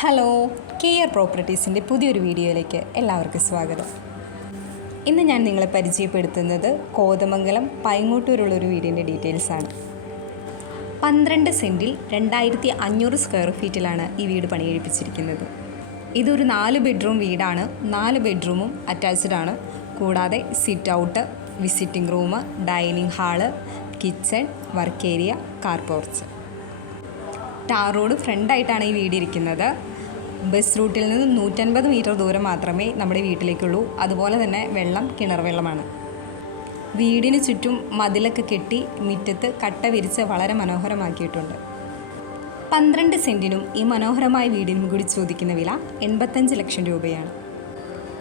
Hello care പ്രോപ്പർട്ടീസിന്റെ പുതിയൊരു വീഡിയോയിലേക്ക് എല്ലാവർക്കും സ്വാഗതം. ഇന്ന് ഞാൻ നിങ്ങളെ പരിചയപ്പെടുത്തുന്നത് കോതമംഗലം പൈങ്ങോട്ടൂരുള്ള ഒരു വീടിന്റെ ഡീറ്റെയിൽസാണ് പന്ത്രണ്ട് സെന്റിൽ രണ്ടായിരത്തി അഞ്ഞൂറ് സ്ക്വയർ ഫീറ്റിലാണ് ഈ വീട് പണികഴിപ്പിച്ചിരിക്കുന്നത് ഇതൊരു നാല് ബെഡ്റൂം വീടാണ്. നാല് ബെഡ്റൂമും അറ്റാച്ച്ഡ് ആണ്. കൂടാതെ sit out visiting room dining hall kitchen work area car porch tar road ഫ്രണ്ടായിട്ടാണ് ഈ വീട് ഇരിക്കുന്നത്. ബസ് റൂട്ടിൽ നിന്ന് നൂറ്റൻപത് മീറ്റർ ദൂരം മാത്രമേ നമ്മുടെ വീട്ടിലേക്കുള്ളൂ. അതുപോലെ തന്നെ വെള്ളം കിണർ വെള്ളമാണ്. വീടിന് ചുറ്റും മതിലൊക്കെ കെട്ടി മുറ്റത്ത് കട്ട വിരിച്ച് വളരെ മനോഹരമാക്കിയിട്ടുണ്ട്. പന്ത്രണ്ട് സെന്റിനും ഈ മനോഹരമായ വീടിനും കൂടി ചോദിക്കുന്ന വില എൺപത്തഞ്ച് ലക്ഷം രൂപയാണ്.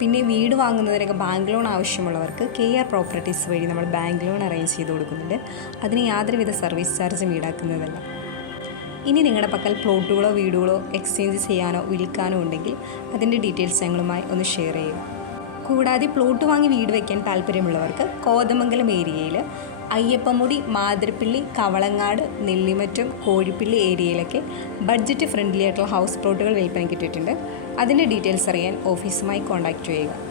പിന്നെ വീട് വാങ്ങുന്നതിനൊക്കെ ബാങ്ക് ലോൺ ആവശ്യമുള്ളവർക്ക് കെ ആർ പ്രോപ്പർട്ടീസ് വഴി നമ്മൾ ബാങ്ക് ലോൺ അറേഞ്ച് ചെയ്ത് കൊടുക്കുന്നുണ്ട്. അതിന് യാതൊരുവിധ സർവീസ് ചാർജും ഈടാക്കുന്നതല്ല. ഇനി നിങ്ങളുടെ പക്കൽ പ്ലോട്ടുകളോ വീടുകളോ എക്സ്ചേഞ്ച് ചെയ്യാനോ വിൽക്കാനോ ഉണ്ടെങ്കിൽ അതിന്റെ ഡീറ്റെയിൽസ് ഞങ്ങളുമായി ഒന്ന് ഷെയർ ചെയ്യുക. കൂടാതെ പ്ലോട്ട് വാങ്ങി വീട് വയ്ക്കാൻ താല്പര്യമുള്ളവർക്ക് കോതമംഗലം ഏരിയയിൽ അയ്യപ്പമുടി മാതൃപ്പിള്ളി കവളങ്ങാട് നെല്ലിമറ്റം കോഴിപ്പിള്ളി ഏരിയയിലൊക്കെ ബഡ്ജറ്റ് ഫ്രണ്ട്ലി ആയിട്ടുള്ള ഹൗസ് പ്ലോട്ടുകൾ വിൽപ്പന കിട്ടിയിട്ടുണ്ട്. അതിന്റെ ഡീറ്റെയിൽസ് അറിയാൻ ഓഫീസുമായി കോൺടാക്റ്റ് ചെയ്യുക.